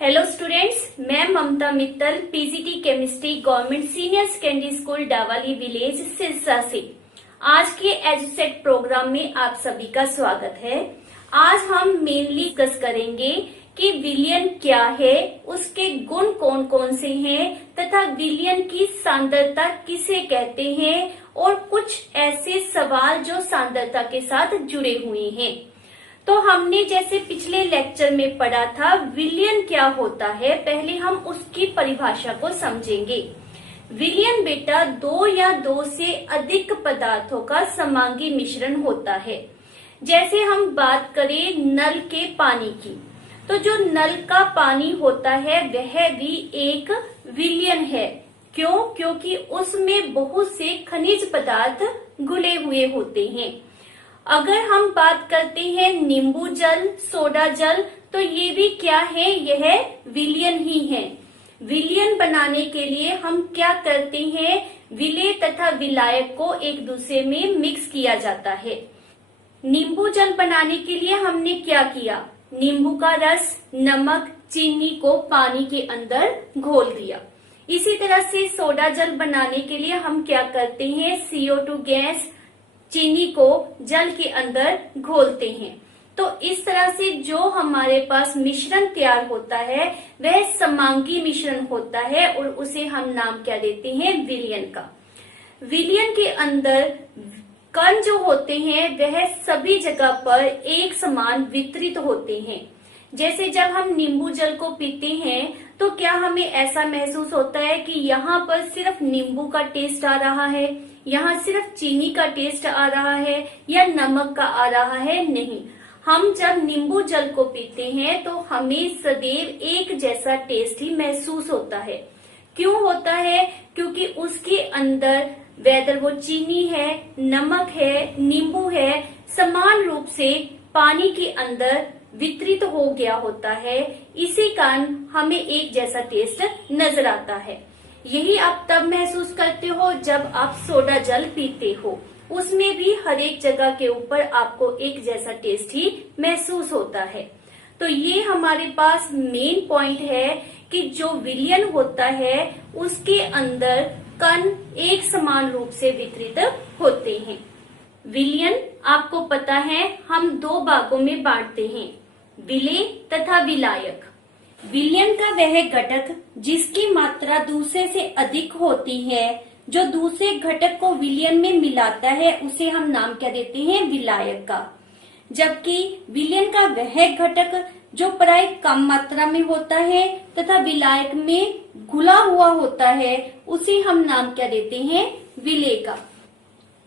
Hello students, मैं Mamta Mittal PGT chemistry government senior secondary school Dawali village Sirsa से आज के एजुसेट प्रोग्राम में आप सभी का स्वागत है। आज हम मेनली डिस्कस करेंगे कि विलयन क्या है, उसके गुण कौन कौन से हैं तथा विलयन की सांद्रता किसे कहते हैं और कुछ ऐसे सवाल जो सांद्रता के साथ जुड़े हुए हैं। तो हमने जैसे पिछले लेक्चर में पढ़ा था विलयन क्या होता है, पहले हम उसकी परिभाषा को समझेंगे। विलयन बेटा दो या दो से अधिक पदार्थों का समांगी मिश्रण होता है। जैसे हम बात करें नल के पानी की, तो जो नल का पानी होता है वह भी एक विलयन है। क्यों? क्योंकि उसमें बहुत से खनिज पदार्थ घुले हुए होते हैं। अगर हम बात करते हैं नींबू जल, सोडा जल, तो ये भी क्या है, यह विलयन ही है। विलयन बनाने के लिए हम क्या करते हैं, विलेय तथा विलायक को एक दूसरे में मिक्स किया जाता है। नींबू जल बनाने के लिए हमने क्या किया, नींबू का रस, नमक, चीनी को पानी के अंदर घोल दिया। इसी तरह से सोडा जल बनाने के लिए हम क्या करते हैं, CO2 गैस, चीनी को जल के अंदर घोलते हैं। तो इस तरह से जो हमारे पास मिश्रण तैयार होता है वह समांगी मिश्रण होता है और उसे हम नाम क्या देते हैं, विलयन का। विलयन के अंदर कण जो होते हैं वह सभी जगह पर एक समान वितरित होते हैं। जैसे जब हम नींबू जल को पीते हैं तो क्या हमें ऐसा महसूस होता है कि यहाँ पर सिर्फ नींबू का टेस्ट आ रहा है, यहाँ सिर्फ चीनी का टेस्ट आ रहा है या नमक का आ रहा है? नहीं, हम जब नींबू जल को पीते हैं तो हमें सदैव एक जैसा टेस्ट ही महसूस होता है। क्यों होता है? क्योंकि उसके अंदर वेदर वो चीनी है, नमक है, नींबू है, समान रूप से पानी के अंदर वितरित हो गया होता है। इसी कारण हमें एक जैसा टेस्ट नजर आता है। यही आप तब महसूस करते हो जब आप सोडा जल पीते हो, उसमें भी हर एक जगह के ऊपर आपको एक जैसा टेस्ट ही महसूस होता है। तो ये हमारे पास मेन पॉइंट है कि जो विलयन होता है उसके अंदर कण एक समान रूप से वितरित होते हैं। विलयन आपको पता है हम दो भागों में बांटते हैं, विलेय तथा विलायक। विलयन का वह घटक जिसकी मात्रा दूसरे से अधिक होती है, जो दूसरे घटक को विलयन में मिलाता है, उसे हम नाम क्या देते हैं, विलायक का। जबकि विलयन का वह घटक जो प्राय कम मात्रा में होता है तथा विलायक में घुला हुआ होता है, उसे हम नाम क्या देते हैं, विलेय का।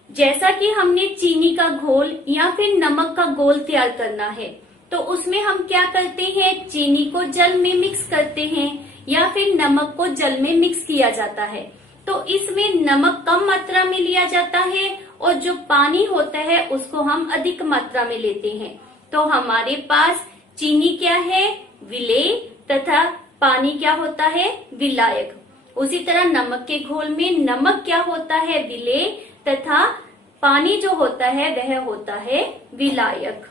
जैसा कि हमने चीनी का घोल या फिर नमक का घोल तैयार करना है तो उसमें हम क्या करते हैं, चीनी को जल में मिक्स करते हैं या फिर नमक को जल में मिक्स किया जाता है। तो इसमें नमक कम मात्रा में लिया जाता है और जो पानी होता है उसको हम अधिक मात्रा में लेते हैं। तो हमारे पास चीनी क्या है, विलेय, तथा पानी क्या होता है, विलायक। उसी तरह नमक के घोल में नमक क्या होता है, विलेय, तथा पानी जो होता है वह होता है विलायक।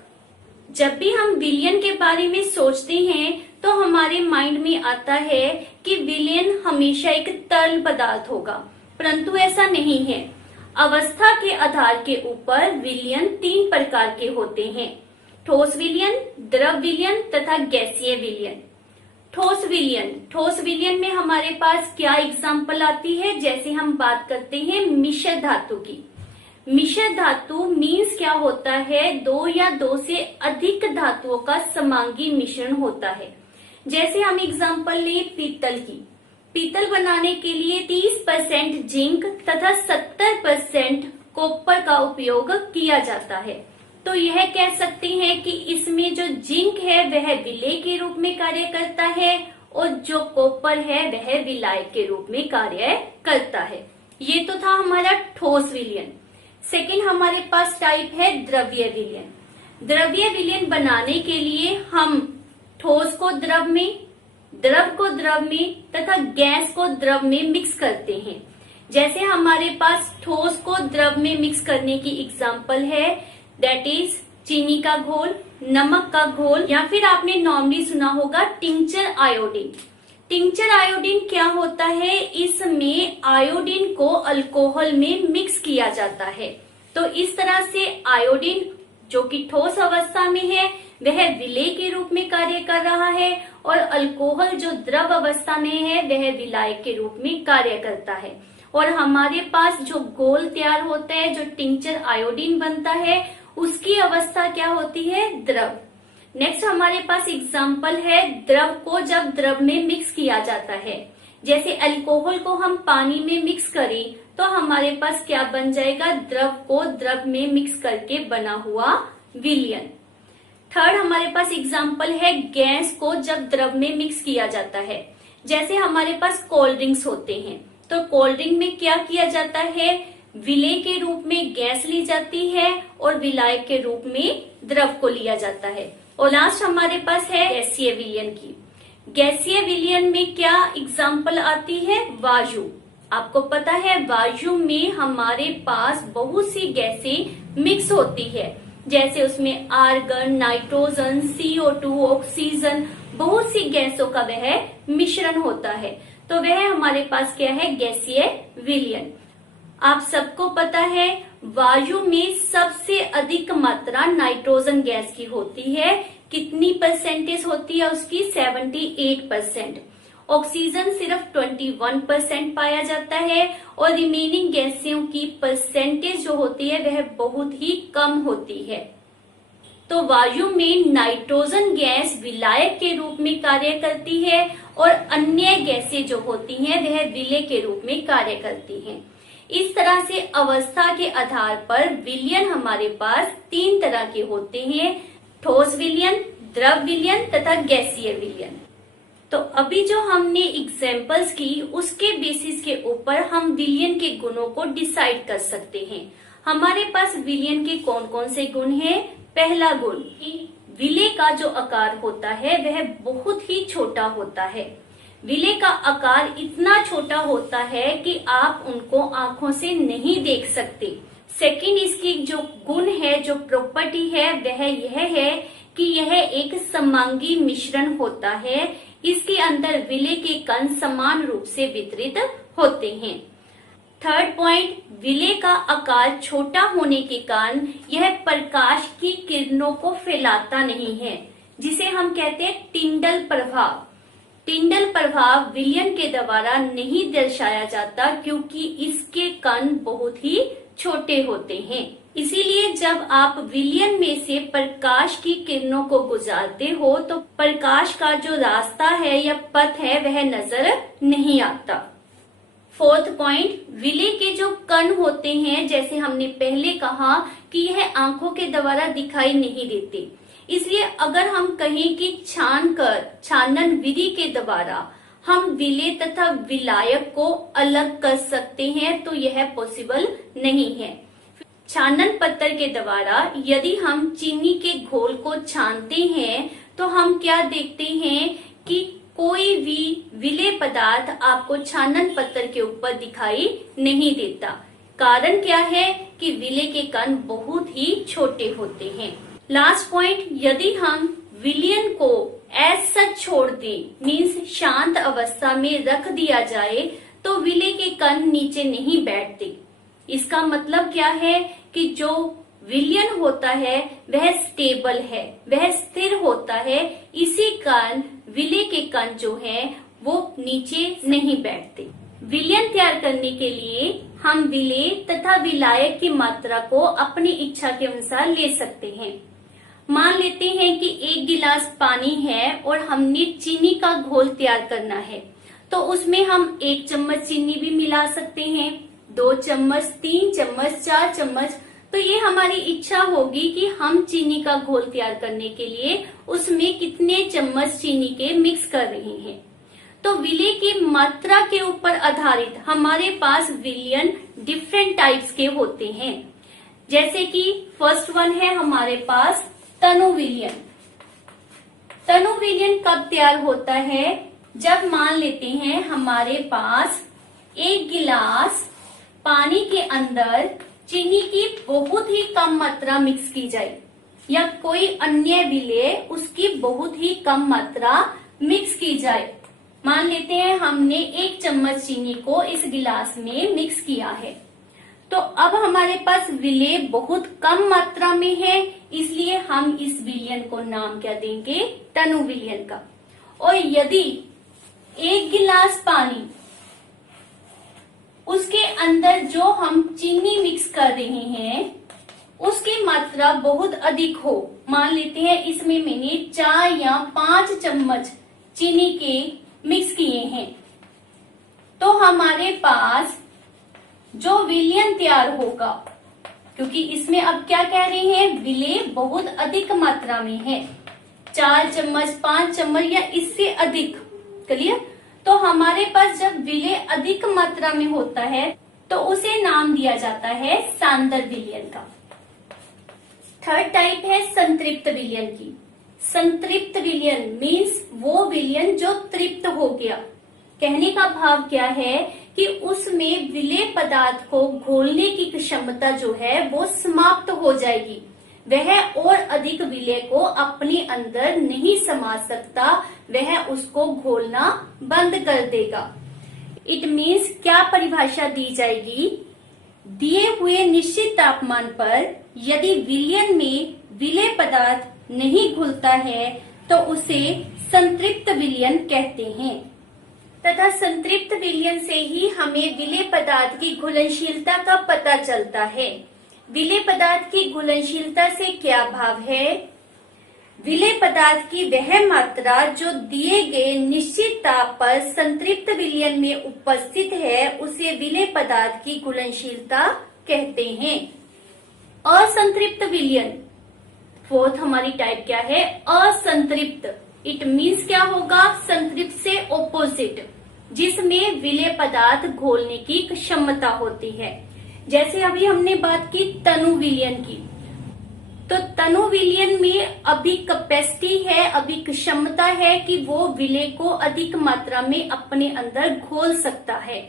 जब भी हम विलयन के बारे में सोचते हैं तो हमारे माइंड में आता है कि विलयन हमेशा एक तरल पदार्थ होगा, परंतु ऐसा नहीं है। अवस्था के आधार के ऊपर विलयन तीन प्रकार के होते हैं, ठोस विलयन, द्रव विलयन तथा गैसीय विलयन। ठोस विलयन में हमारे पास क्या एग्जाम्पल आती है, जैसे हम बात करते हैं मिश्र धातु की। मिश्र धातु मीन्स क्या होता है, दो या दो से अधिक धातुओं का समांगी मिश्रण होता है। जैसे हम एग्जांपल लें पीतल की, पीतल बनाने के लिए 30% जिंक तथा 70% कॉपर का उपयोग किया जाता है। तो यह कह सकते हैं कि इसमें जो जिंक है वह विलेय के रूप में कार्य करता है और जो कॉपर है वह विलायक के रूप में कार्य करता है। ये तो था हमारा ठोस विलयन। सेकेंड हमारे पास टाइप है द्रव्य विलयन। द्रव्य विलयन बनाने के लिए हम ठोस को द्रव में, द्रव को द्रव में तथा गैस को द्रव में मिक्स करते हैं। जैसे हमारे पास ठोस को द्रव में मिक्स करने की एग्जांपल है, दैट इज चीनी का घोल, नमक का घोल, या फिर आपने नॉर्मली सुना होगा टिंचर आयोडीन। टिंचर आयोडीन क्या होता है? इसमें आयोडीन को अल्कोहल में मिक्स किया जाता है। तो इस तरह से आयोडीन जो कि ठोस अवस्था में है वह विलेय के रूप में कार्य कर रहा है, और अल्कोहल जो द्रव अवस्था में है वह विलायक के रूप में कार्य करता है। और हमारे पास जो घोल तैयार होता है, जो टिंचर आयोडीन बनता है, उसकी अवस्था क्या होती है? द्रव। नेक्स्ट हमारे पास एग्जाम्पल है द्रव को जब द्रव में मिक्स किया जाता है। जैसे अल्कोहल को हम पानी में मिक्स करें तो हमारे पास क्या बन जाएगा? द्रव को द्रव में मिक्स करके बना हुआ विलयन। थर्ड हमारे पास एग्जाम्पल है गैस को जब द्रव में मिक्स किया जाता है। जैसे हमारे पास कोल्ड ड्रिंक्स होते हैं, तो कोल्ड ड्रिंक में क्या किया जाता है? विलेय के रूप में गैस ली जाती है और विलायक के रूप में द्रव को लिया जाता है। और लास्ट हमारे पास है गैसीय विलयन की। गैसीय विलयन में क्या एग्जाम्पल आती है? वायु। आपको पता है वायु में हमारे पास बहुत सी गैसें मिक्स होती है, जैसे उसमें आर्गन, नाइट्रोजन, CO2, ऑक्सीजन, बहुत सी गैसों का वह मिश्रण होता है। तो वह हमारे पास क्या है? गैसीय विलयन। आप सबको पता है वायु में सबसे अधिक मात्रा नाइट्रोजन गैस की होती है। कितनी परसेंटेज होती है उसकी? 78%। ऑक्सीजन सिर्फ 21% पाया जाता है, और रिमेनिंग गैसों की परसेंटेज जो होती है वह बहुत ही कम होती है। तो वायु में नाइट्रोजन गैस विलायक के रूप में कार्य करती है, और अन्य गैसें जो होती हैं वह विलेय के रूप में कार्य करती हैं। इस तरह से अवस्था के आधार पर विलयन हमारे पास 3 तरह के होते हैं: ठोस विलयन, द्रव विलयन तथा गैसीय विलयन। तो अभी जो हमने एग्जाम्पल्स की उसके बेसिस के ऊपर हम विलयन के गुणों को डिसाइड कर सकते हैं। हमारे पास विलयन के कौन कौन से गुण हैं? पहला गुण कि विलेय का जो आकार होता है वह बहुत ही छोटा होता है। विलेय का आकार इतना छोटा होता है कि आप उनको आंखों से नहीं देख सकते। सेकंड, इसकी जो गुण है, जो प्रॉपर्टी है, वह यह है कि यह एक समांगी मिश्रण होता है। इसके अंदर विलेय के कण समान रूप से वितरित होते हैं। थर्ड पॉइंट, विलेय का आकार छोटा होने के कारण यह प्रकाश की किरणों को फैलाता नहीं है, जिसे हम कहते हैं टिंडल प्रभाव। टिंडल प्रभाव विलयन के द्वारा नहीं दर्शाया जाता क्योंकि इसके कण बहुत ही छोटे होते हैं। इसीलिए जब आप विलयन में से प्रकाश की किरणों को गुजारते हो तो प्रकाश का जो रास्ता है या पथ है वह नजर नहीं आता। फोर्थ पॉइंट, विलेय के जो कण होते हैं, जैसे हमने पहले कहा कि यह आंखों के द्वारा दिखाई नहीं देते, इसलिए अगर हम कहें कि छानन विधि के द्वारा हम विलेय तथा विलायक को अलग कर सकते हैं तो यह पॉसिबल नहीं है। छानन पत्र के द्वारा यदि हम चीनी के घोल को छानते हैं तो हम क्या देखते हैं कि कोई भी विलेय पदार्थ आपको छानन पत्र के ऊपर दिखाई नहीं देता। कारण क्या है कि विलेय के कण बहुत ही छोटे होते हैं। लास्ट पॉइंट, यदि हम विलयन को एज सच छोड़ दें, मीन्स शांत अवस्था में रख दिया जाए, तो विलेय के कण नीचे नहीं बैठते। इसका मतलब क्या है कि जो विलयन होता है वह स्टेबल है, वह स्थिर होता है। इसी कारण विलेय के कण जो हैं वो नीचे नहीं बैठते। विलयन तैयार करने के लिए हम विलेय तथा विलायक की मात्रा को अपनी इच्छा के अनुसार ले सकते हैं। मान लेते हैं कि 1 गिलास पानी है और हमने चीनी का घोल तैयार करना है, तो उसमें हम 1 चम्मच चीनी भी मिला सकते हैं, 2 चम्मच, 3 चम्मच, 4 चम्मच। तो ये हमारी इच्छा होगी कि हम चीनी का घोल तैयार करने के लिए उसमें कितने चम्मच चीनी के मिक्स कर रहे हैं। तो विलेय की मात्रा के ऊपर आधारित हमारे पास विलयन डिफरेंट टाइप्स के होते हैं। जैसे कि फर्स्ट वन है हमारे पास तनु विलयन। तनु विलयन कब तैयार होता है? जब मान लेते हैं हमारे पास 1 गिलास पानी के अंदर चीनी की बहुत ही कम मात्रा मिक्स की जाए। या कोई अन्य विलेय उसकी बहुत ही कम मात्रा मिक्स की जाए। मान लेते हैं हमने 1 चम्मच चीनी को इस गिलास में मिक्स किया है, तो अब हमारे पास विलेय बहुत कम मात्रा में है, इसलिए हम इस विलयन को नाम क्या देंगे, तनु विलयन का। और यदि 1 गिलास पानी, उसके अंदर जो हम चीनी मिक्स कर रहे हैं उसकी मात्रा बहुत अधिक हो, मान लेते हैं इसमें मैंने 4 या 5 चम्मच चीनी के मिक्स किए हैं, तो हमारे पास जो विलयन तैयार होगा, क्योंकि इसमें अब क्या कह रहे हैं, विलेय बहुत अधिक मात्रा में है, 4 चम्मच 5 चम्मच या इससे अधिक, क्लियर। तो हमारे पास जब विलेय अधिक मात्रा में होता है तो उसे नाम दिया जाता है सांद्र विलयन का। थर्ड टाइप है संतृप्त विलयन की। संतृप्त विलयन मीन्स वो विलयन जो तृप्त हो गया। कहने का भाव क्या है कि उसमें विलेय पदार्थ को घोलने की क्षमता जो है वो समाप्त हो जाएगी, वह और अधिक विलेय को अपने अंदर नहीं समा सकता, वह उसको घोलना बंद कर देगा। इट मीन्स क्या परिभाषा दी जाएगी, दिए हुए निश्चित तापमान पर यदि विलयन में विलेय पदार्थ नहीं घुलता है तो उसे संतृप्त विलयन कहते हैं, तथा संतृप्त विलयन से ही हमें विलेय पदार्थ की घुलनशीलता का पता चलता है। विलेय पदार्थ की घुलनशीलता से क्या भाव है, विलेय पदार्थ की वह मात्रा जो दिए गए निश्चित ताप पर संतृप्त विलयन में उपस्थित है उसे विलेय पदार्थ की घुलनशीलता कहते हैं। असंतृप्त विलयन, फोर्थ हमारी टाइप क्या है, असंतृप्त। इट मीन्स क्या होगा, संतृप्त से ऑपोजिट, जिसमें विलेय पदार्थ घोलने की क्षमता होती है। जैसे अभी हमने बात की तनु विलयन की, तो तनु विलयन में अभी कैपेसिटी है, अभी क्षमता है कि वो विलेय को अधिक मात्रा में अपने अंदर घोल सकता है।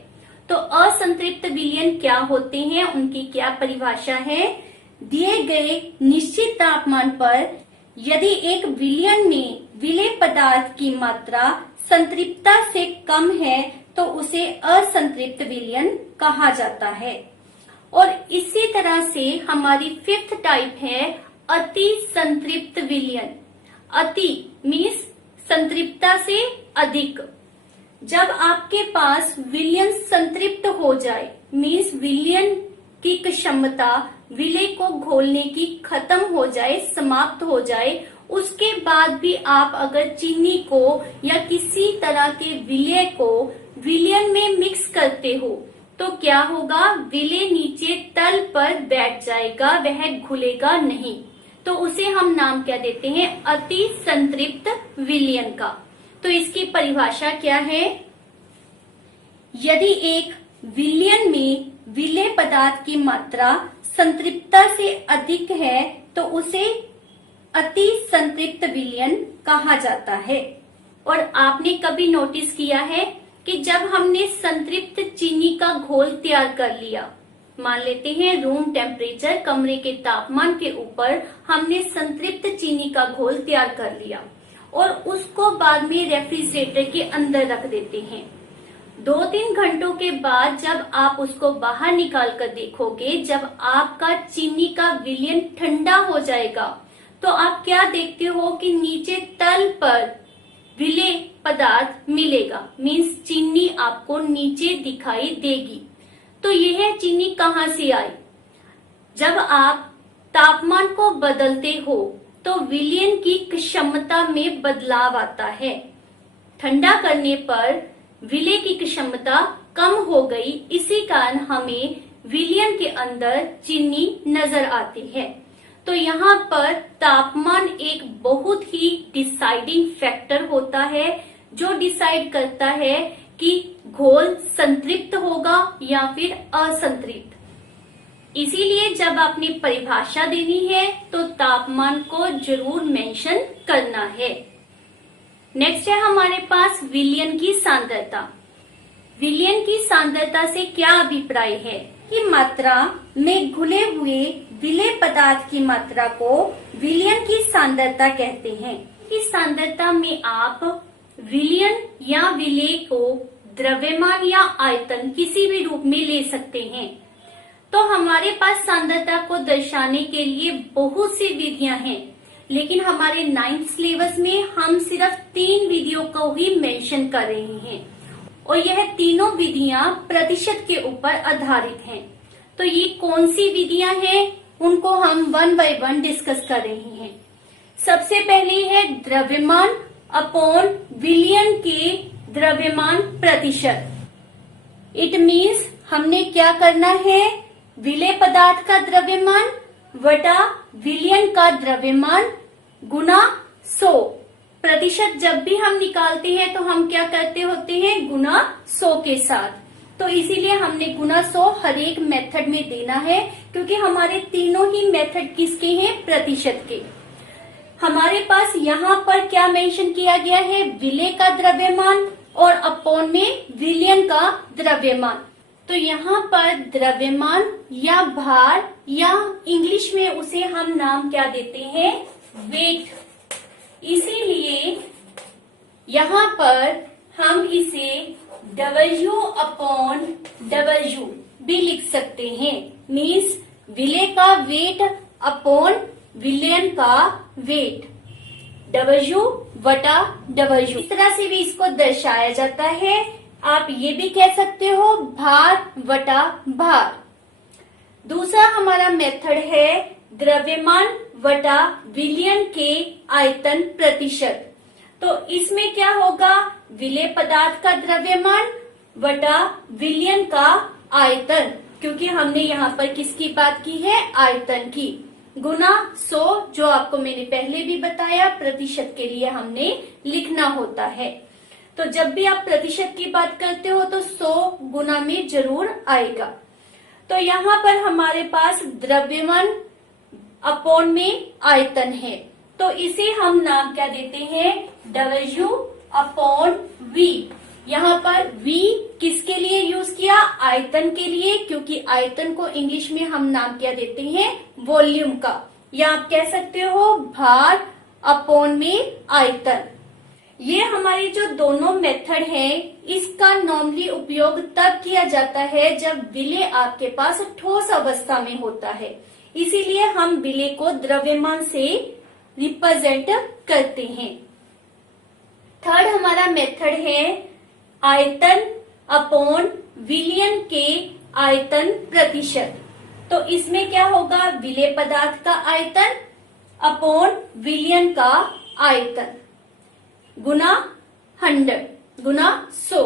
तो असंतृप्त विलयन क्या होते हैं, उनकी क्या परिभाषा है, दिए गए निश्चित तापमान पर यदि एक विलयन में विलेय पदार्थ की मात्रा संतृप्तता से कम है तो उसे असंतृप्त विलयन कहा जाता है। और इसी तरह से हमारी फिफ्थ टाइप है अति संतृप्त विलयन। अति मीन्स संतृप्तता से अधिक। जब आपके पास विलयन संतृप्त हो जाए मीन्स विलयन की क्षमता विलेय को घोलने की खत्म हो जाए, समाप्त हो जाए, उसके बाद भी आप अगर चीनी को या किसी तरह के विलेय को विलयन में मिक्स करते हो तो क्या होगा, विलेय नीचे तल पर बैठ जाएगा, वह घुलेगा नहीं। तो उसे हम नाम क्या देते हैं, अति संतृप्त विलयन का। तो इसकी परिभाषा क्या है, यदि एक विलयन में विलेय पदार्थ की मात्रा संतृप्तता से अधिक है तो उसे अति संतृप्त विलयन कहा जाता है। और आपने कभी नोटिस किया है कि जब हमने संतृप्त चीनी का घोल तैयार कर लिया, मान लेते हैं रूम टेम्परेचर कमरे के तापमान के ऊपर हमने संतृप्त चीनी का घोल तैयार कर लिया और उसको बाद में रेफ्रिजरेटर के अंदर रख देते हैं। 2-3 घंटों के बाद जब आप उसको बाहर निकाल कर देखोगे, जब आपका चीनी का विलयन ठंडा हो जाएगा तो आप क्या देखते हो कि नीचे तल पर विलेय पदार्थ मिलेगा, मीन्स चीनी आपको नीचे दिखाई देगी। तो यह चीनी कहाँ से आई, जब आप तापमान को बदलते हो तो विलयन की क्षमता में बदलाव आता है। ठंडा करने पर विलेय की क्षमता कम हो गई, इसी कारण हमें विलयन के अंदर चीनी नजर आती है। तो यहाँ पर तापमान एक बहुत ही डिसाइडिंग फैक्टर होता है जो डिसाइड करता है कि घोल संतृप्त होगा या फिर असंतृप्त। इसीलिए जब आपने परिभाषा देनी है तो तापमान को जरूर मेंशन करना है। नेक्स्ट है हमारे पास विलयन की सांद्रता। विलयन की सांद्रता से क्या अभिप्राय है, की मात्रा में घुले हुए विलेय पदार्थ की मात्रा को विलयन की सांद्रता कहते हैं। इस सांद्रता में आप विलयन या विलेय को द्रव्यमान या आयतन किसी भी रूप में ले सकते हैं। तो हमारे पास सांद्रता को दर्शाने के लिए बहुत सी विधियां हैं, लेकिन हमारे 9th सिलेबस में हम सिर्फ 3 विधियों को ही मेंशन कर रहे हैं और यह तीनों विधियां प्रतिशत के ऊपर आधारित हैं। तो ये कौन सी विधियां हैं, उनको हम 1 बाय 1 डिस्कस कर रहे हैं। सबसे पहले है द्रव्यमान अपॉन विलयन के द्रव्यमान प्रतिशत। इट मीन्स हमने क्या करना है, विलेय पदार्थ का द्रव्यमान वटा विलयन का द्रव्यमान गुना 100। प्रतिशत जब भी हम निकालते हैं तो हम क्या करते होते हैं, गुना 100 के साथ। तो इसीलिए हमने गुना 100 हर एक मेथड में देना है, क्योंकि हमारे तीनों ही मेथड किसके हैं, प्रतिशत के। हमारे पास यहाँ पर क्या मेंशन किया गया है, विलेय का द्रव्यमान और अपॉन में विलयन का द्रव्यमान। तो यहाँ पर द्रव्यमान या भार या इंग्लिश में उसे हम नाम क्या देते हैं, वेट। इसीलिए यहाँ पर हम इसे W अपॉन W भी लिख सकते हैं। मीन्स विलेय का वेट अपॉन विलयन का वेट, W वटा W। इस तरह से भी इसको दर्शाया जाता है। आप ये भी कह सकते हो भार वटा भार। दूसरा हमारा मेथड है द्रव्यमान वटा विलयन के आयतन प्रतिशत। तो इसमें क्या होगा, विलेय पदार्थ का द्रव्यमान वटा विलयन का आयतन, क्योंकि हमने यहाँ पर किसकी बात की है, आयतन की, गुना 100, जो आपको मैंने पहले भी बताया प्रतिशत के लिए हमने लिखना होता है। तो जब भी आप प्रतिशत की बात करते हो तो 100 गुना में जरूर आएगा। तो यहाँ पर हमारे पास द्रव्यमान अपॉन में आयतन है, तो इसे हम नाम क्या देते हैं, W अपॉन V। यहाँ पर V किसके लिए यूज किया, आयतन के लिए, क्योंकि आयतन को इंग्लिश में हम नाम क्या देते हैं, वॉल्यूम का, या आप कह सकते हो भार अपॉन में आयतन। ये हमारी जो दोनों मेथड हैं, इसका नॉर्मली उपयोग तब किया जाता है जब विलेय आपके पास ठोस अवस्था में होता है। इसीलिए हम विलेय को द्रव्यमान से रिप्रेजेंट करते हैं। थर्ड हमारा मेथड है आयतन अपॉन विलयन के आयतन प्रतिशत। तो इसमें क्या होगा, विलेय पदार्थ का आयतन अपॉन विलयन का आयतन गुना 100 गुना 100।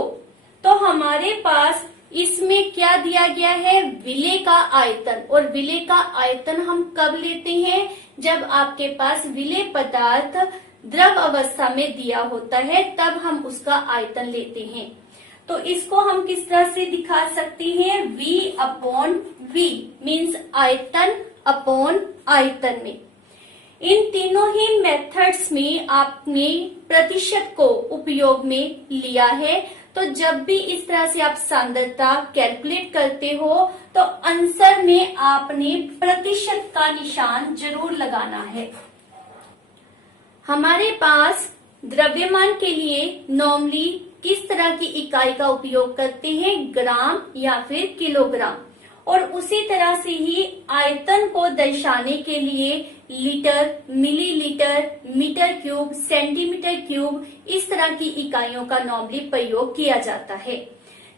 तो हमारे पास इसमें क्या दिया गया है, विलेय का आयतन। और विलेय का आयतन हम कब लेते हैं, जब आपके पास विलेय पदार्थ द्रव अवस्था में दिया होता है, तब हम उसका आयतन लेते हैं। तो इसको हम किस तरह से दिखा सकते हैं, V अपॉन V मीन्स आयतन अपॉन आयतन में। इन तीनों ही मेथड्स में आपने प्रतिशत को उपयोग में लिया है। तो जब भी इस तरह से आप सांद्रता कैलकुलेट करते हो तो आंसर में आपने प्रतिशत का निशान जरूर लगाना है। हमारे पास द्रव्यमान के लिए नॉर्मली किस तरह की इकाई का उपयोग करते हैं, ग्राम या फिर किलोग्राम। और उसी तरह से ही आयतन को दर्शाने के लिए litre, millilitre, metre cube, centimetre cube, इस तरह की इकाइयों का नॉर्मली प्रयोग किया जाता है।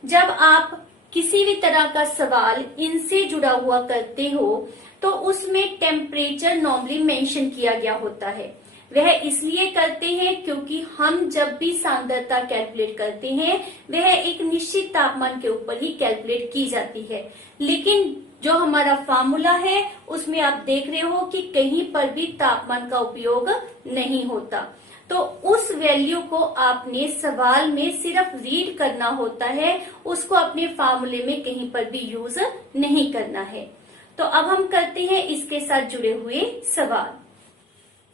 जब आप किसी भी तरह का सवाल इनसे जुड़ा हुआ करते हो तो उसमें टेम्परेचर नॉर्मली मेंशन किया गया होता है। वह इसलिए करते हैं क्योंकि हम जब भी सांद्रता कैलकुलेट करते हैं वह एक निश्चित तापमान के ऊपर ही कैलकुलेट की जाती है। लेकिन जो हमारा फार्मूला है उसमें आप देख रहे हो कि कहीं पर भी तापमान का उपयोग नहीं होता। तो उस वैल्यू को आपने सवाल में सिर्फ रीड करना होता है, उसको अपने फार्मूले में कहीं पर भी यूज नहीं करना है। तो अब हम करते हैं इसके साथ जुड़े हुए सवाल।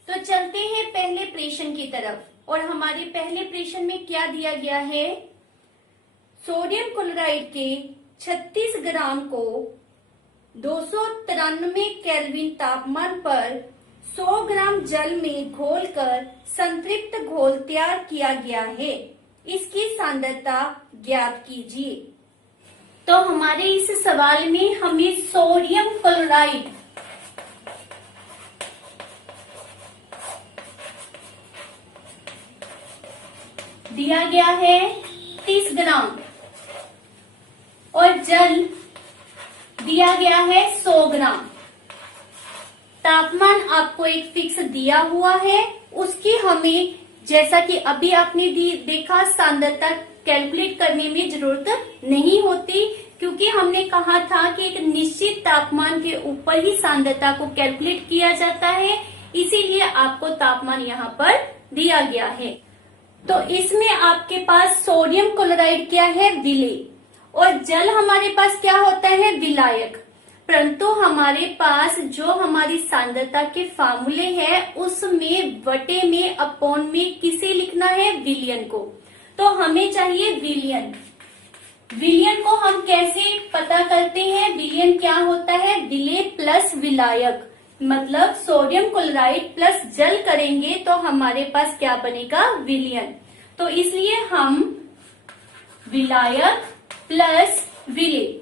तो चलते हैं पहले प्रश्न की तरफ। और हमारे पहले प्रश्न में क्या दिया गया है, सोडियम क्लोराइड के 36 ग्राम को 293 केल्विन तापमान पर 100 ग्राम जल में घोलकर संतृप्त घोल तैयार किया गया है। इसकी सांद्रता ज्ञात कीजिए। तो हमारे इस सवाल में हमें सोडियम क्लोराइड दिया गया है 30 ग्राम और जल दिया गया है 100 ग्राम। तापमान आपको एक फिक्स दिया हुआ है, उसकी हमें जैसा कि अभी आपने देखा सांद्रता कैलकुलेट करने में जरूरत नहीं होती, क्योंकि हमने कहा था कि एक निश्चित तापमान के ऊपर ही सांद्रता को कैलकुलेट किया जाता है, इसीलिए आपको तापमान यहाँ पर दिया गया है। तो इसमें आपके पास सोडियम क्लोराइड क्या है, विलेय, और जल हमारे पास क्या होता है, विलायक। परंतु हमारे पास जो हमारी सांद्रता के फार्मूले है उसमें बटे में अपॉन में किसे लिखना है, विलियन को। तो हमें चाहिए विलियन। विलियन को हम कैसे पता करते हैं, विलियन क्या होता है, विलेय प्लस विलायक, मतलब सोडियम क्लोराइड प्लस जल करेंगे तो हमारे पास क्या बनेगा, विलियन। तो इसलिए हम विलायक प्लस विलेय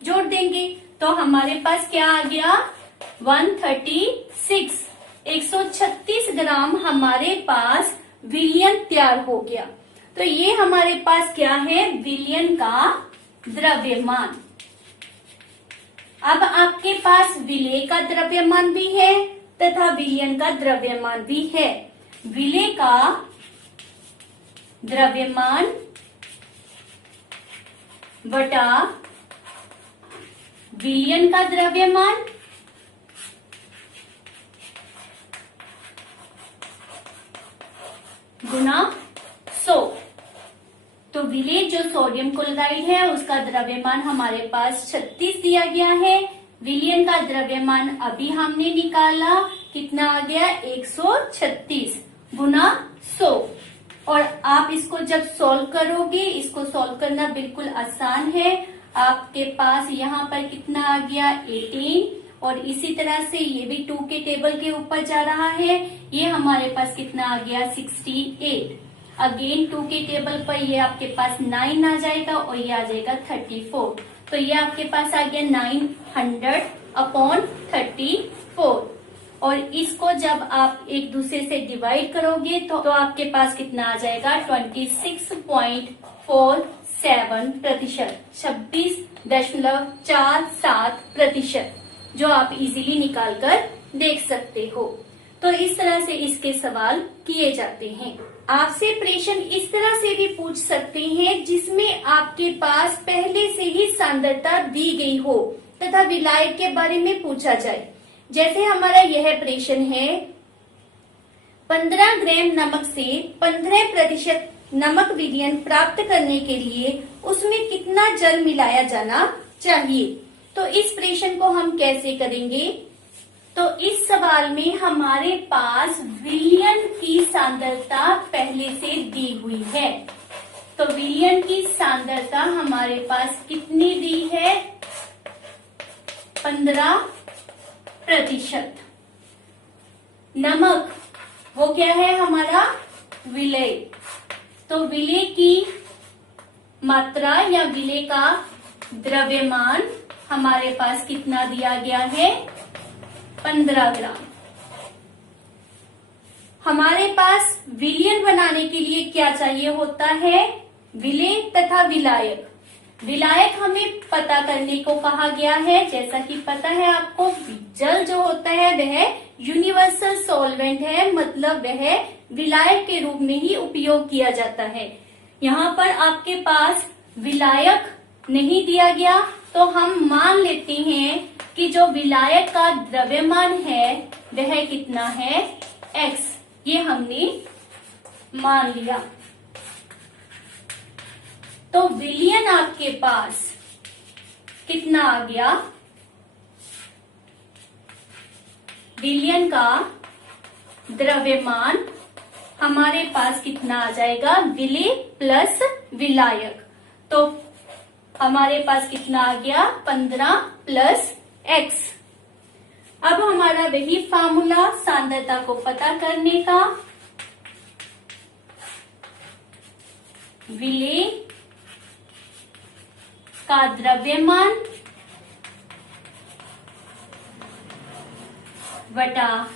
जोड़ देंगे तो हमारे पास क्या आ गया, 136 ग्राम हमारे पास विलियन तैयार हो गया। तो ये हमारे पास क्या है, विलियन का द्रव्यमान। अब आपके पास विलेय का द्रव्यमान भी है तथा विलियन का द्रव्यमान भी है। विलेय का द्रव्यमान बटा विलियन का द्रव्यमान गुना 100। तो विलेय जो सोडियम क्लोराइड है उसका द्रव्यमान हमारे पास 36 दिया गया है। विलियन का द्रव्यमान अभी हमने निकाला, कितना आ गया, 136 गुना 100। और आप इसको जब सॉल्व करोगे, इसको सॉल्व करना बिल्कुल आसान है। आपके पास यहाँ पर कितना आ गया, 18, और इसी तरह से ये भी 2 के टेबल के ऊपर जा रहा है। ये हमारे पास कितना आ गया, 68। अगेन 2 के टेबल पर ये आपके पास 9 आ जाएगा और ये आ जाएगा 34। तो ये आपके पास आ गया 900/34। और इसको जब आप एक दूसरे से डिवाइड करोगे तो आपके पास कितना आ जाएगा, 26.47%, 26.47%, जो आप इजीली निकाल कर देख सकते हो। तो इस तरह से इसके सवाल किए जाते हैं। आपसे प्रश्न इस तरह से भी पूछ सकते हैं जिसमें आपके पास पहले से ही सांद्रता दी गई हो तथा विलायक के बारे में पूछा जाए। जैसे हमारा यह प्रश्न है, 15 ग्राम नमक से 15% नमक विलयन प्राप्त करने के लिए उसमें कितना जल मिलाया जाना चाहिए। तो इस प्रश्न को हम कैसे करेंगे, तो इस सवाल में हमारे पास विलयन की सांद्रता पहले से दी हुई है। तो विलयन की सांद्रता हमारे पास कितनी दी है, 15%। नमक वो क्या है हमारा, विलेय। तो विलेय की मात्रा या विलेय का द्रव्यमान हमारे पास कितना दिया गया है, 15 ग्राम। हमारे पास विलयन बनाने के लिए क्या चाहिए होता है, विलेय तथा विलायक। विलायक हमें पता करने को कहा गया है। जैसा कि पता है आपको, जल जो होता है वह यूनिवर्सल सॉल्वेंट है, मतलब वह विलायक के रूप में ही उपयोग किया जाता है। यहाँ पर आपके पास विलायक नहीं दिया गया तो हम मान लेते हैं कि जो विलायक का द्रव्यमान है वह कितना है, x। ये हमने मान लिया। तो विलयन आपके पास कितना आ गया, विलयन का द्रव्यमान हमारे पास कितना आ जाएगा, विलेय प्लस विलायक। तो हमारे पास कितना आ गया, 15 + x। अब हमारा वही फार्मूला सांद्रता को पता करने का, विलेय का द्रव्यमान बटा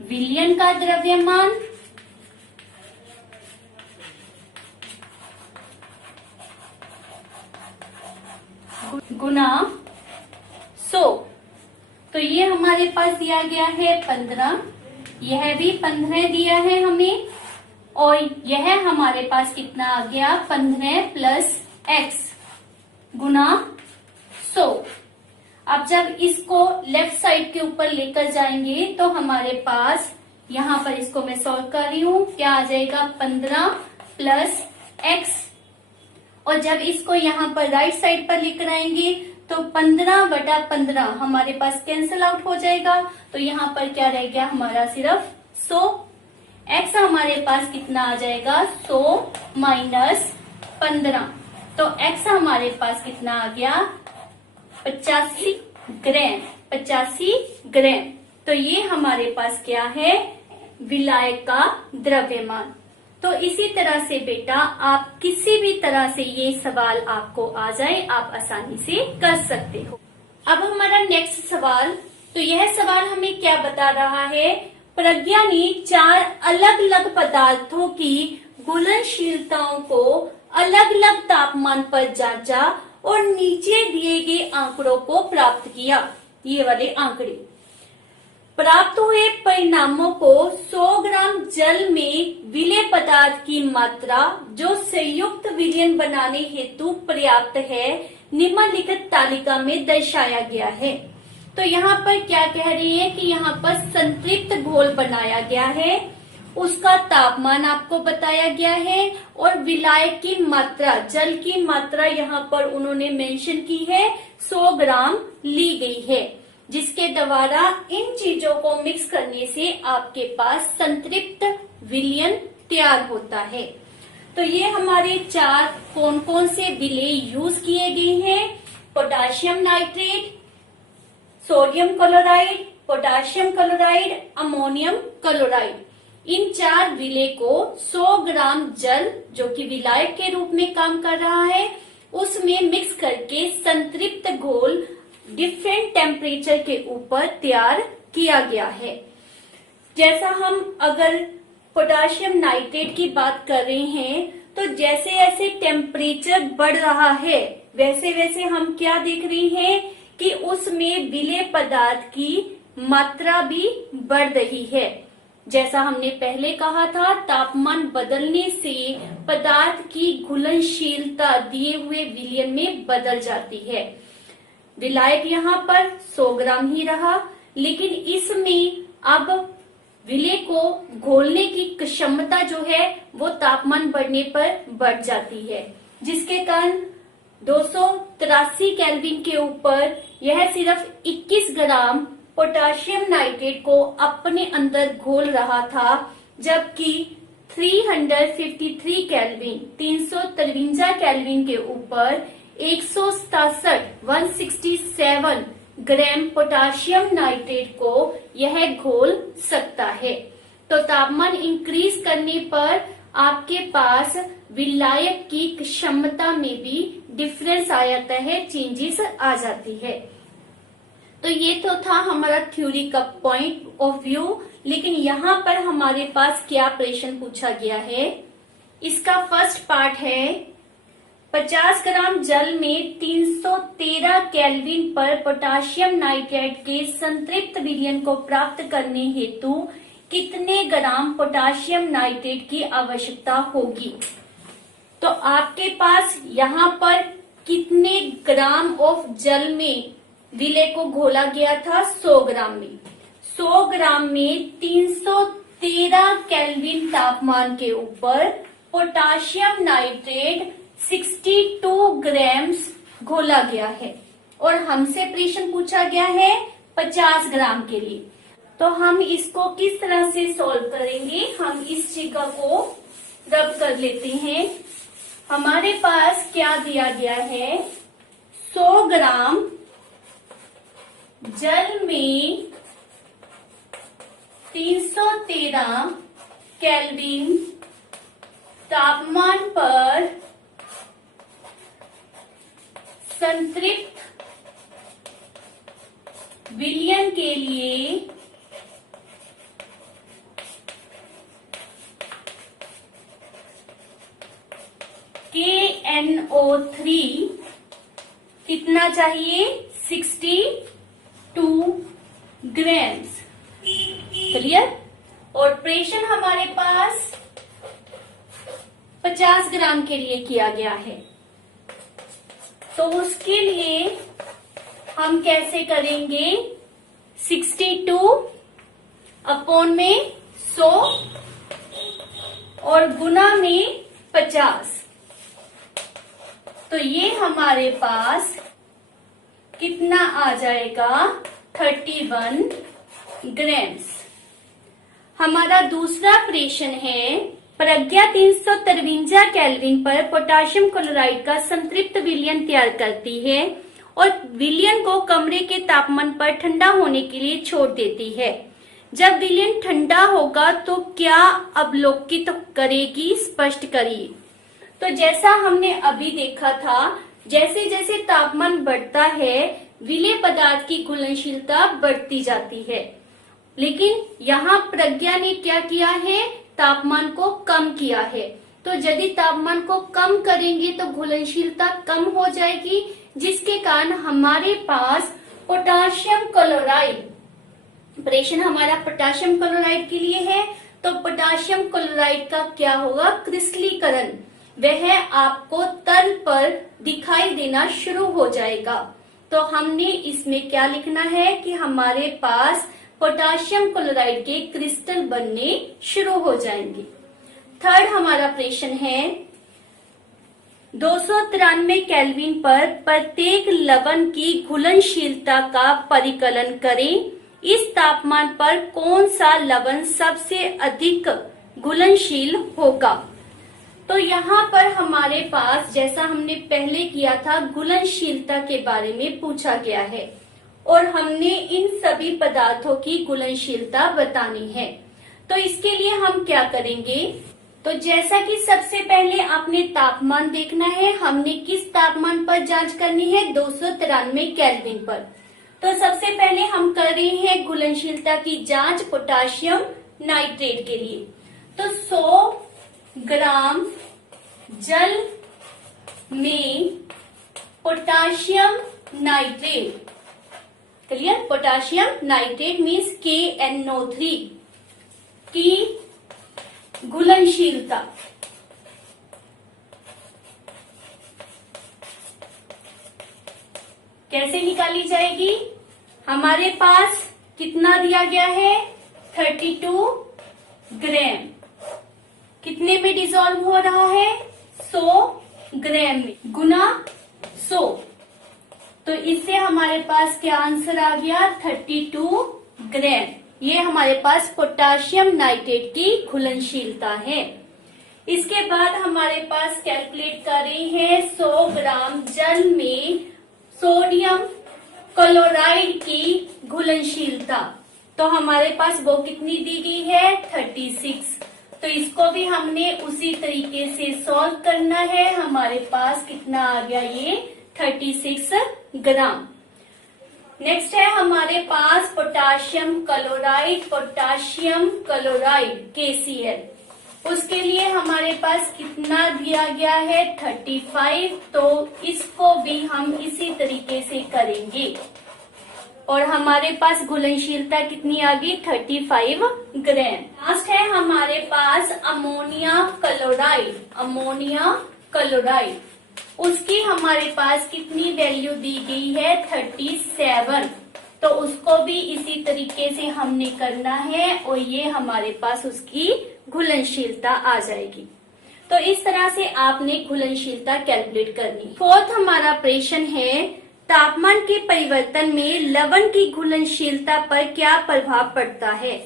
विलयन का द्रव्यमान गुना 100। तो ये हमारे पास दिया गया है 15, यह भी 15 दिया है हमें, और यह हमारे पास कितना आ गया 15 प्लस x गुना 100। अब जब इसको लेफ्ट साइड के ऊपर लेकर जाएंगे तो हमारे पास यहाँ पर, इसको मैं सॉल्व कर रही हूँ, क्या आ जाएगा 15 प्लस x, और जब इसको यहाँ पर राइट साइड पर लेकर आएंगे तो 15 बटा 15 हमारे पास कैंसिल आउट हो जाएगा। तो यहाँ पर क्या रह गया हमारा सिर्फ 100। x हमारे पास कितना आ जाएगा 100 माइनस 15, तो x हमारे पास कितना आ गया 85 ग्राम। 85 ग्राम। तो ये हमारे पास क्या है विलायक का द्रव्यमान। तो इसी तरह से बेटा आप किसी भी तरह से ये सवाल आपको आ जाए आप आसानी से कर सकते हो। अब हमारा नेक्स्ट सवाल, तो यह सवाल हमें क्या बता रहा है, प्रज्ञा ने 4 अलग अलग पदार्थों की घुलनशीलताओं को अलग अलग तापमान पर जांचा और नीचे दिए गए आंकड़ों को प्राप्त किया। ये वाले आंकड़े प्राप्त हुए परिणामों को 100 ग्राम जल में विलेय पदार्थ की मात्रा जो संयुक्त विलयन बनाने हेतु पर्याप्त है निम्नलिखित तालिका में दर्शाया गया है। तो यहाँ पर क्या कह रही है कि यहाँ पर संतृप्त घोल बनाया गया है, उसका तापमान आपको बताया गया है और विलायक की मात्रा, जल की मात्रा यहाँ पर उन्होंने मेंशन की है 100 ग्राम ली गई है, जिसके द्वारा इन चीजों को मिक्स करने से आपके पास संतृप्त विलयन तैयार होता है। तो ये हमारे 4 कौन कौन से विलेय यूज किए गए हैं, potassium nitrate, sodium chloride, potassium chloride, ammonium chloride. इन 4 विलेय को 100 ग्राम जल जो कि विलायक के रूप में काम कर रहा है उसमें मिक्स करके संतृप्त घोल डिफरेंट टेम्परेचर के ऊपर तैयार किया गया है। जैसा हम अगर पोटाशियम नाइट्रेट की बात कर रहे हैं तो जैसे जैसे टेम्परेचर बढ़ रहा है वैसे वैसे हम क्या देख रहे हैं कि उसमें विलेय पदार्थ की मात्रा भी बढ़ रही है। जैसा हमने पहले कहा था, तापमान बदलने से पदार्थ की घुलनशीलता दिए हुए विलयन में बदल जाती है। विलायक यहाँ पर 100 ग्राम ही रहा, लेकिन इसमें अब विलेय को घोलने की क्षमता जो है वो तापमान बढ़ने पर बढ़ जाती है, जिसके कारण 283 केल्विन के ऊपर यह सिर्फ 21 ग्राम पोटाशियम नाइट्रेट को अपने अंदर घोल रहा था, जबकि 353 केल्विन 353 केल्विन के ऊपर 167 ग्राम पोटाशियम नाइट्रेट को यह घोल सकता है। तो तापमान इंक्रीज करने पर आपके पास विलायक की क्षमता में भी डिफरेंस आ जाता है, चेंजेस आ जाती है। तो ये तो था हमारा थ्योरी का पॉइंट ऑफ व्यू, लेकिन यहाँ पर हमारे पास क्या प्रश्न पूछा गया है। इसका फर्स्ट पार्ट है 50 ग्राम जल में 313 केल्विन पर पोटाशियम नाइट्रेट के संतृप्त विलयन को प्राप्त करने हेतु कितने ग्राम पोटाशियम नाइट्रेट की आवश्यकता होगी। तो आपके पास यहाँ पर कितने ग्राम ऑफ जल में विलेय को घोला गया था, 100 ग्राम में। 100 ग्राम में 313 केल्विन तापमान के ऊपर पोटाशियम नाइट्रेट 62 ग्राम्स घोला गया है और हमसे प्रश्न पूछा गया है 50 ग्राम के लिए। तो हम इसको किस तरह से सॉल्व करेंगे, हम इस जगह को रब कर लेते हैं। हमारे पास क्या दिया गया है, 100 ग्राम जल में 313 केल्विन तापमान पर संतृप्त विलयन के लिए KNO3 कितना चाहिए? 62 ग्राम्स। क्लियर? और प्रेषण हमारे पास 50 ग्राम के लिए किया गया है। तो उसके लिए हम कैसे करेंगे? 62 अपॉन में 100 और गुना में 50। तो ये हमारे पास कितना आ जाएगा? 31 ग्राम्स। हमारा दूसरा प्रेषण है प्रज्ञा 353 केल्विन पर पोटाशियम क्लोराइड का संतृप्त विलयन तैयार करती है और विलयन को कमरे के तापमान पर ठंडा होने के लिए छोड़ देती है। जब विलयन ठंडा होगा तो क्या अवलोकित करेगी? स्पष्ट करिए। तो जैसा हमने अभी देखा था, जैसे जैसे तापमान बढ़ता है विलेय पदार्थ की घुलनशीलता बढ़ती जाती है। लेकिन यहाँ प्रज्ञा ने क्या किया है? तापमान को कम किया है। तो यदि तापमान को कम करेंगे तो घुलनशीलता कम हो जाएगी, जिसके कारण हमारे पास पोटाशियम क्लोराइड, प्रेषण हमारा पोटाशियम क्लोराइड के लिए है। तो पोटाशियम क्लोराइड का क्या होगा? क्रिस्टलीकरण, वह आपको तल पर दिखाई देना शुरू हो जाएगा। तो हमने इसमें क्या लिखना है कि हमारे पास पोटाशियम क्लोराइड के क्रिस्टल बनने शुरू हो जाएंगे। थर्ड हमारा प्रेषण है 293 केल्विन पर प्रत्येक लवण की घुलनशीलता का परिकलन करें। इस तापमान पर कौन सा लवण सबसे अधिक घुलनशील होगा? तो यहाँ पर हमारे पास जैसा हमने पहले किया था, घुलनशीलता के बारे में पूछा गया है और हमने इन सभी पदार्थों की घुलनशीलता बतानी है। तो इसके लिए हम क्या करेंगे? तो जैसा कि सबसे पहले आपने तापमान देखना है, हमने किस तापमान पर जांच करनी है? 293 केल्विन पर। तो सबसे पहले हम कर रहे हैं घुलनशीलता की जांच पोटाशियम नाइट्रेट के लिए। तो 100 ग्राम जल में potassium nitrate, clear? Potassium nitrate means KNO3 की घुलनशीलता कैसे निकाली जाएगी? हमारे पास कितना दिया गया है? 32 ग्राम। कितने में डिसॉल्व हो रहा है? 100 ग्राम में, गुना 100। तो इससे हमारे पास क्या आंसर आ गया? 32 ग्राम। ये हमारे पास पोटाशियम नाइट्रेट की घुलनशीलता है। इसके बाद हमारे पास कैलकुलेट कर रहे हैं 100 ग्राम जल में सोडियम क्लोराइड की घुलनशीलता। तो हमारे पास वो कितनी दी गई है? 36। तो इसको भी हमने उसी तरीके से सॉल्व करना है। हमारे पास कितना आ गया? ये 36 ग्राम। नेक्स्ट है हमारे पास potassium chloride, potassium chloride KCl। उसके लिए हमारे पास कितना दिया गया है? 35। तो इसको भी हम इसी तरीके से करेंगे और हमारे पास घुलनशीलता कितनी आ गई? 35 ग्राम। लास्ट है हमारे पास अमोनिया क्लोराइड, अमोनिया क्लोराइड। उसकी हमारे पास कितनी वैल्यू दी गई है? 37। तो उसको भी इसी तरीके से हमने करना है और ये हमारे पास उसकी घुलनशीलता आ जाएगी। तो इस तरह से आपने घुलनशीलता कैलकुलेट करनी। फोर्थ हमारा प्रेषण है तापमान के परिवर्तन में लवण की घुलनशीलता पर क्या प्रभाव पड़ता है।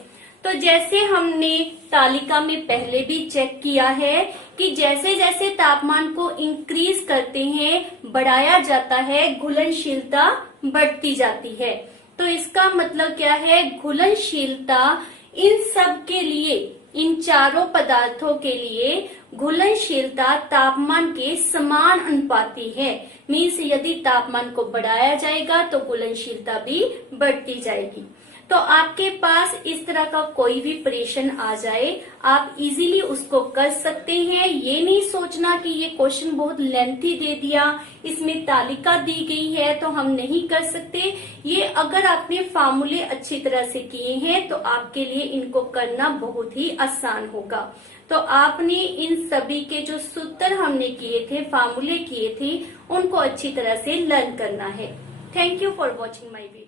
तो जैसे हमने तालिका में पहले भी चेक किया है कि जैसे जैसे तापमान को इंक्रीज करते हैं, बढ़ाया जाता है, घुलनशीलता बढ़ती जाती है। तो इसका मतलब क्या है, घुलनशीलता इन सब के लिए, इन चारों पदार्थों के लिए घुलनशीलता तापमान के समान अनुपाती है। मीन्स यदि तापमान को बढ़ाया जाएगा तो घुलनशीलता भी बढ़ती जाएगी। तो आपके पास इस तरह का कोई भी प्रश्न आ जाए, आप इजीली उसको कर सकते हैं। ये नहीं सोचना कि ये क्वेश्चन बहुत लेंथी दे दिया, इसमें तालिका दी गई है तो हम नहीं कर सकते। ये अगर आपने फार्मूले अच्छी तरह से किए हैं तो आपके लिए इनको करना बहुत ही आसान होगा। तो आपने इन सभी के जो सूत्र हमने किए थे, फार्मूले किए थे, उनको अच्छी तरह से लर्न करना है। Thank you for watching my video.